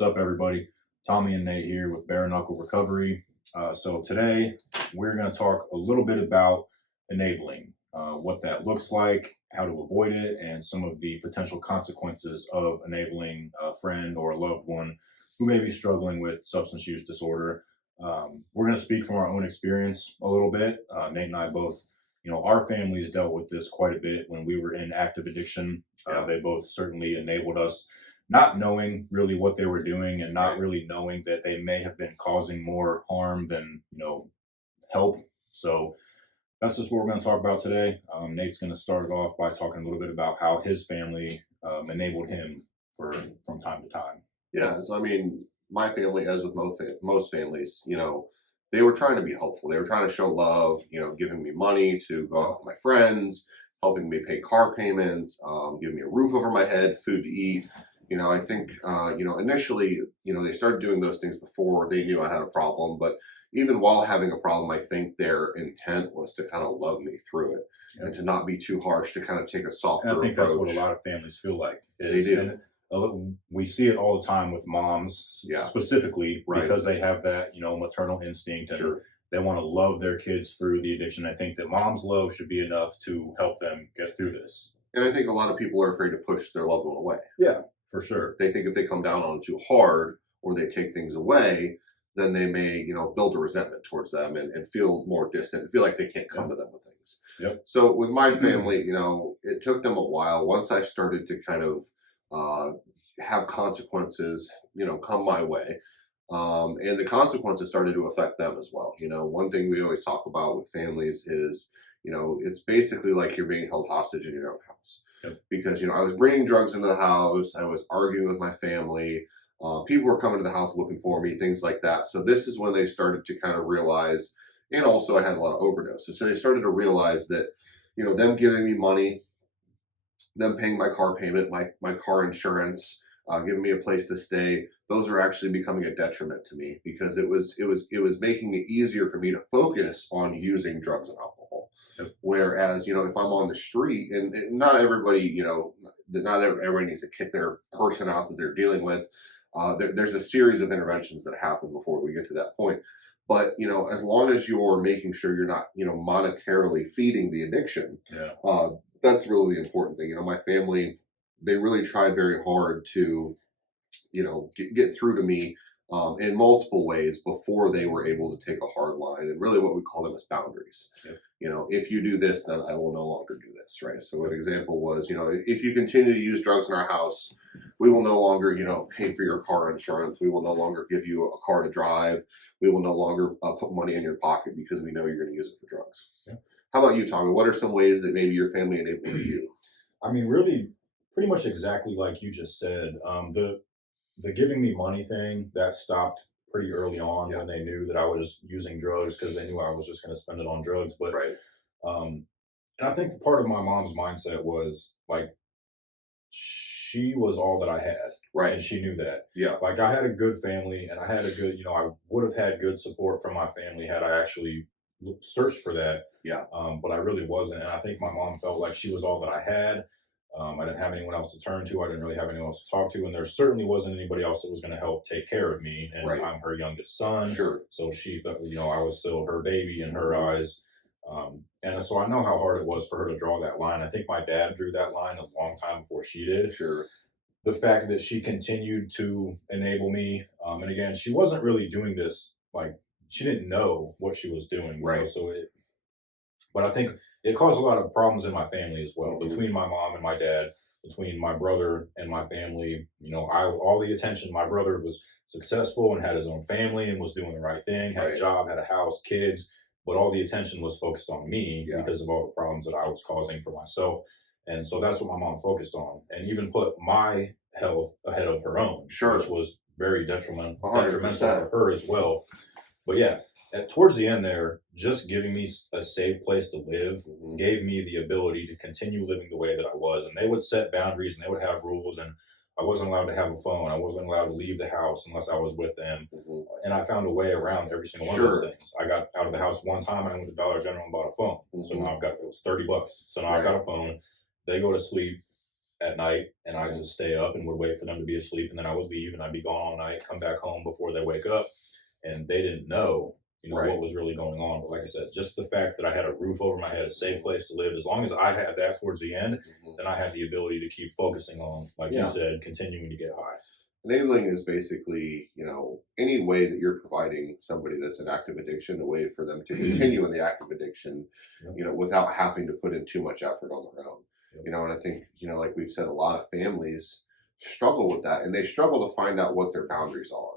What's up, everybody? Tommy and Nate here with Bare Knuckle Recovery. So today we're going to talk a little bit about enabling, what that looks like, how to avoid it, and some of the potential consequences of enabling a friend or a loved one who may be struggling with substance use disorder. We're going to speak from our own experience a little bit. Nate and I both, our families dealt with this quite a bit when we were in active addiction. They both certainly enabled us, not knowing really what they were doing and not really knowing that they may have been causing more harm than, help. So that's just what we're going to talk about today. Nate's going to start it off by talking a little bit about how his family enabled him from time to time. Yeah, so my family, as with most families, they were trying to be helpful. They were trying to show love, giving me money to go out with my friends, helping me pay car payments, giving me a roof over my head, food to eat. I think, initially, they started doing those things before they knew I had a problem. But even while having a problem, I think their intent was to kind of love me through it and to not be too harsh, to kind of take a softer approach. And I think that's what a lot of families feel like. They do. We see it all the time with moms, specifically, because they have that, maternal instinct, and they want to love their kids through the addiction. I think that mom's love should be enough to help them get through this. And I think a lot of people are afraid to push their loved one away. Yeah, for sure. They think if they come down on them too hard or they take things away, then they may, build a resentment towards them and feel more distant and feel like they can't come to them with things. Yep. So with my family, it took them a while. Once I started to kind of have consequences, come my way. And the consequences started to affect them as well. One thing we always talk about with families is, it's basically like you're being held hostage in your own house. Yep. Because, I was bringing drugs into the house. I was arguing with my family. People were coming to the house looking for me, things like that. So this is when they started to kind of realize, and also I had a lot of overdoses. So they started to realize that, them giving me money, them paying my car payment, my car insurance, giving me a place to stay, those are actually becoming a detriment to me because it was making it easier for me to focus on using drugs and alcohol. Yep. Whereas, if I'm on the street, and not everybody, not everybody needs to kick their person out that they're dealing with. There's a series of interventions that happen before we get to that point. But, as long as you're making sure you're not, monetarily feeding the addiction, that's really the important thing. My family, they really tried very hard to, get through to me in multiple ways before they were able to take a hard line. And really what we call them is boundaries. Yep. If you do this, then I will no longer do this, right? So an example was, if you continue to use drugs in our house, we will no longer, pay for your car insurance. We will no longer give you a car to drive. We will no longer put money in your pocket because we know you're going to use it for drugs. Yeah. How about you, Tommy? What are some ways that maybe your family enabled you? Really, pretty much exactly like you just said. The giving me money thing, that stopped pretty early on when they knew that I was using drugs because they knew I was just going to spend it on drugs. But and I think part of my mom's mindset was like she was all that I had. Right. And she knew that. Yeah. Like I had a good family and I had a good, I would have had good support from my family had I actually searched for that. Yeah. But I really wasn't. And I think my mom felt like she was all that I had. I didn't have anyone else to turn to. I didn't really have anyone else to talk to. And there certainly wasn't anybody else that was going to help take care of me. And I'm her youngest son. Sure. So she thought, I was still her baby in her eyes. And so I know how hard it was for her to draw that line. I think my dad drew that line a long time before she did. Sure. The fact that she continued to enable me. And again, she wasn't really doing this, like, she didn't know what she was doing. Right. But I think it caused a lot of problems in my family as well, between my mom and my dad, between my brother and my family. All the attention, my brother was successful and had his own family and was doing the right thing, had a job, had a house, kids, but all the attention was focused on me because of all the problems that I was causing for myself. And so that's what my mom focused on, and even put my health ahead of her own, which was very detrimental for her as well. But towards the end there, just giving me a safe place to live gave me the ability to continue living the way that I was. And they would set boundaries and they would have rules, and I wasn't allowed to have a phone. I wasn't allowed to leave the house unless I was with them. And I found a way around every single one of those things. I got out of the house one time and I went to Dollar General and bought a phone. So now it was $30. So now I've got a phone. They go to sleep. at night, and I just stay up and would wait for them to be asleep, and then I would leave, and I'd be gone all night, come back home before they wake up, and they didn't know, Right. what was really going on. But like I said, just the fact that I had a roof over my head, a safe place to live, as long as I had that towards the end, Mhm. then I had the ability to keep focusing on, like you Yeah. said, continuing to get high. Enabling is basically, any way that you're providing somebody that's in active addiction a way for them to continue in the active addiction, Yep. without having to put in too much effort on their own. Yep. And I think, like we've said, a lot of families struggle with that and they struggle to find out what their boundaries are.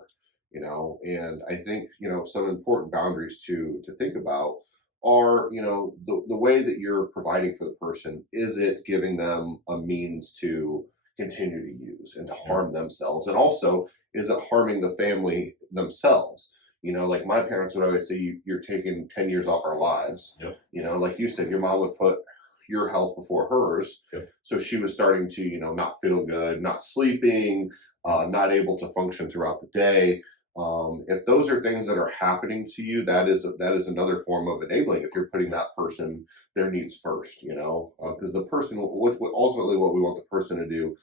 And I think, some important boundaries to think about are, the way that you're providing for the person, is it giving them a means to continue to use and to harm themselves? And also, is it harming the family themselves? Like my parents would always say, you're taking 10 years off our lives. Yep. Like you said, your mom would put your health before hers. Yep. So she was starting to, not feel good, not sleeping, not able to function throughout the day. If those are things that are happening to you, that is another form of enabling. If you're putting that person, their needs first, because the person, ultimately what we want the person to do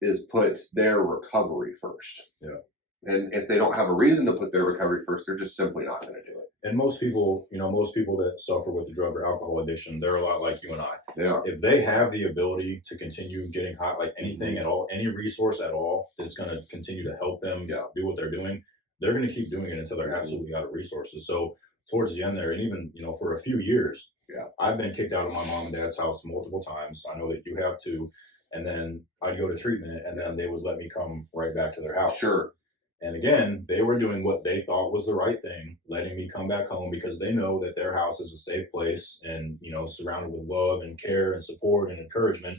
is put their recovery first. Yeah. And if they don't have a reason to put their recovery first, they're just simply not going to do it. And most people, most people that suffer with drug or alcohol addiction, they're a lot like you and I. Yeah. If they have the ability to continue getting high, like anything at all, any resource at all that's going to continue to help them do what they're doing, they're going to keep doing it until they're absolutely out of resources. So towards the end there, and even, for a few years, I've been kicked out of my mom and dad's house multiple times. I know that you have too. And then I'd go to treatment, and then they would let me come right back to their house. Sure. And again, they were doing what they thought was the right thing, letting me come back home because they know that their house is a safe place and, surrounded with love and care and support and encouragement.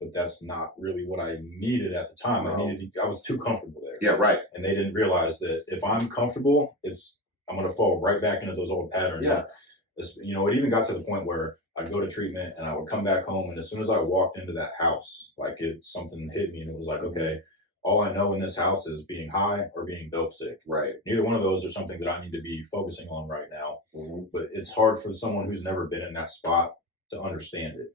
But that's not really what I needed at the time. No. I was too comfortable there. Yeah, right. And they didn't realize that if I'm comfortable, I'm going to fall right back into those old patterns. Yeah. It even got to the point where I'd go to treatment and I would come back home. And as soon as I walked into that house, something hit me and it was like, okay, all I know in this house is being high or being dope sick. Right. Neither one of those are something that I need to be focusing on right now. Mm-hmm. But it's hard for someone who's never been in that spot to understand it.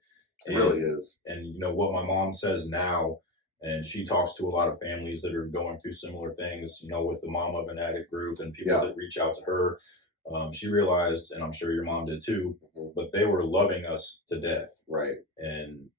It really is. And what my mom says now, and she talks to a lot of families that are going through similar things, with the Mom of an Addict group and people that reach out to her. She realized, and I'm sure your mom did too, but they were loving us to death. Right. And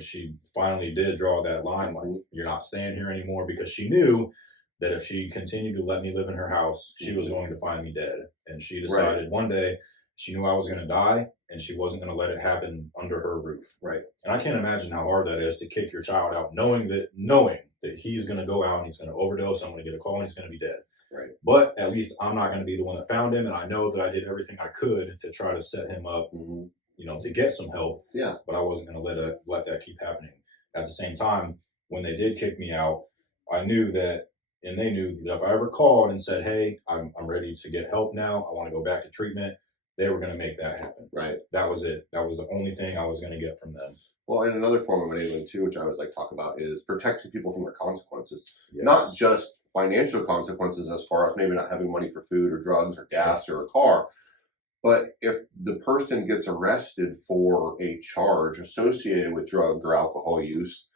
she finally did draw that line, like, you're not staying here anymore, because she knew that if she continued to let me live in her house, she was going to find me dead. And she decided one day she knew I was going to die, and she wasn't going to let it happen under her roof. Right. And I can't imagine how hard that is to kick your child out, knowing that he's going to go out and he's going to overdose, I'm going to get a call, and he's going to be dead. Right. But at least I'm not going to be the one that found him, and I know that I did everything I could to try to set him up. To get some help. Yeah. But I wasn't going to let that keep happening. At the same time, when they did kick me out, I knew that, and they knew that if I ever called and said, hey, I'm ready to get help now, I want to go back to treatment, they were going to make that happen. Right. That was it. That was the only thing I was going to get from them. Well, and another form of enabling too, which I always like to talk about, is protecting people from their consequences. Yes. Not just financial consequences as far as maybe not having money for food or drugs or gas or a car, but if the person gets arrested for a charge associated with drug or alcohol use,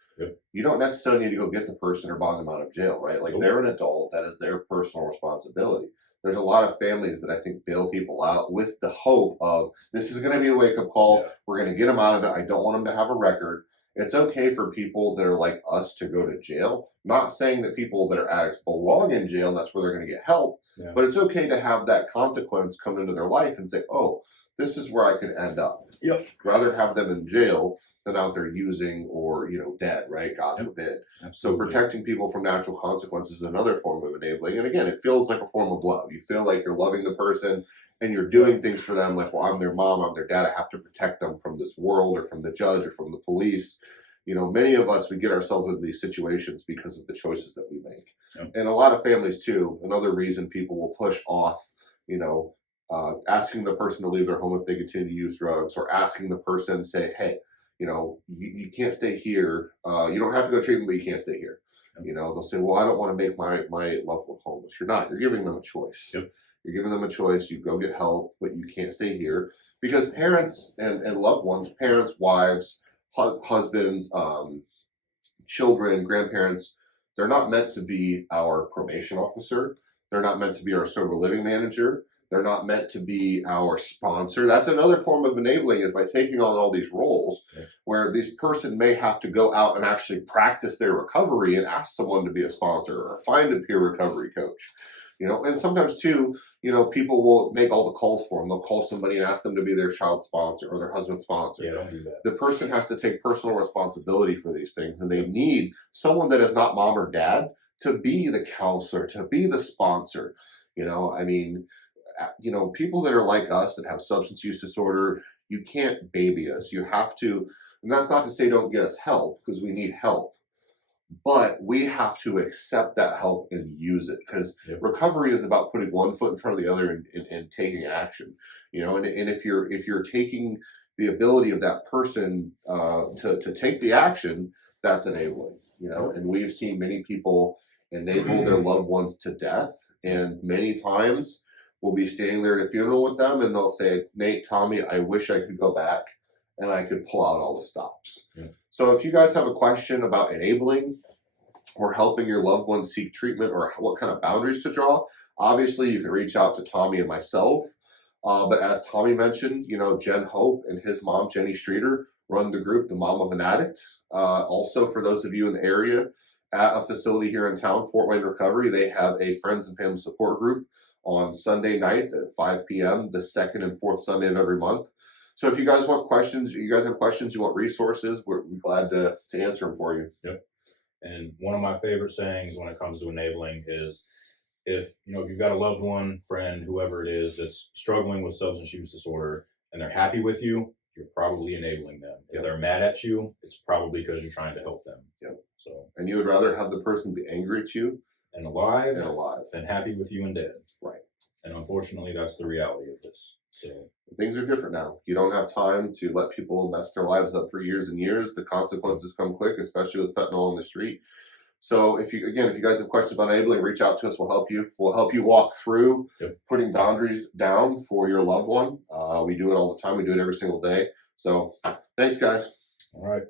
you don't necessarily need to go get the person or bond them out of jail, right? Like they're an adult, that is their personal responsibility. There's a lot of families that I think bail people out with the hope of, this is going to be a wake-up call. Yeah. We're going to get them out of it. I don't want them to have a record. It's okay for people that are like us to go to jail. Not saying that people that are addicts belong in jail and that's where they're going to get help. Yeah. But it's okay to have that consequence come into their life and say, oh, this is where I could end up. Yep. Rather have them in jail than out there using or, dead, right? God forbid. Absolutely. So protecting people from natural consequences is another form of enabling. And again, it feels like a form of love. You feel like you're loving the person and you're doing things for them. Like, well, I'm their mom, I'm their dad. I have to protect them from this world or from the judge or from the police. Many of us, we get ourselves into these situations because of the choices that we make. Yep. And a lot of families too, another reason people will push off, asking the person to leave their home if they continue to use drugs, or asking the person to say, hey, you can't stay here. You don't have to go to treatment, but you can't stay here. Yep. They'll say, well, I don't want to make my loved one homeless. You're not. You're giving them a choice. Yep. You're giving them a choice. You go get help, but you can't stay here. Because parents and loved ones, parents, wives, husbands, children, grandparents, they're not meant to be our probation officer. They're not meant to be our sober living manager. They're not meant to be our sponsor. That's another form of enabling, is by taking on all these roles where this person may have to go out and actually practice their recovery and ask someone to be a sponsor or find a peer recovery coach. And sometimes too, people will make all the calls for them. They'll call somebody and ask them to be their child sponsor or their husband sponsor. Yeah, don't do that. The person has to take personal responsibility for these things, and they need someone that is not mom or dad to be the counselor, to be the sponsor. People that are like us that have substance use disorder, you can't baby us. You have to, and that's not to say don't get us help, because we need help. But we have to accept that help and use it, because recovery is about putting one foot in front of the other and taking action. And if you're taking the ability of that person to take the action, that's enabling. And we've seen many people enable their loved ones to death, and many times we'll be standing there at a funeral with them, and they'll say, "Nate, Tommy, I wish I could go back and I could pull out all the stops." So if you guys have a question about enabling or helping your loved one seek treatment, or what kind of boundaries to draw, obviously you can reach out to Tommy and myself. But as Tommy mentioned, Jen Hope and his mom, Jenny Streeter, run the group, The Mom of an Addict. Also, for those of you in the area, at a facility here in town, Fort Wayne Recovery, they have a friends and family support group on Sunday nights at 5 p.m., the second and fourth Sunday of every month. So if you guys want questions, you want resources, we're glad to answer them for you. Yep. And one of my favorite sayings when it comes to enabling is, if you've got a loved one, friend, whoever it is that's struggling with substance use disorder and they're happy with you, you're probably enabling them. If they're mad at you, it's probably because you're trying to help them. So, and you would rather have the person be angry at you and alive than happy with you and dead. Right. And unfortunately, that's the reality of this. So things are different now. You don't have time to let people mess their lives up for years and years. The consequences come quick, especially with fentanyl on the street. So if you guys have questions about enabling, reach out to us. We'll help you. We'll help you walk through putting boundaries down for your loved one. We do it all the time. We do it every single day. So thanks, guys. All right.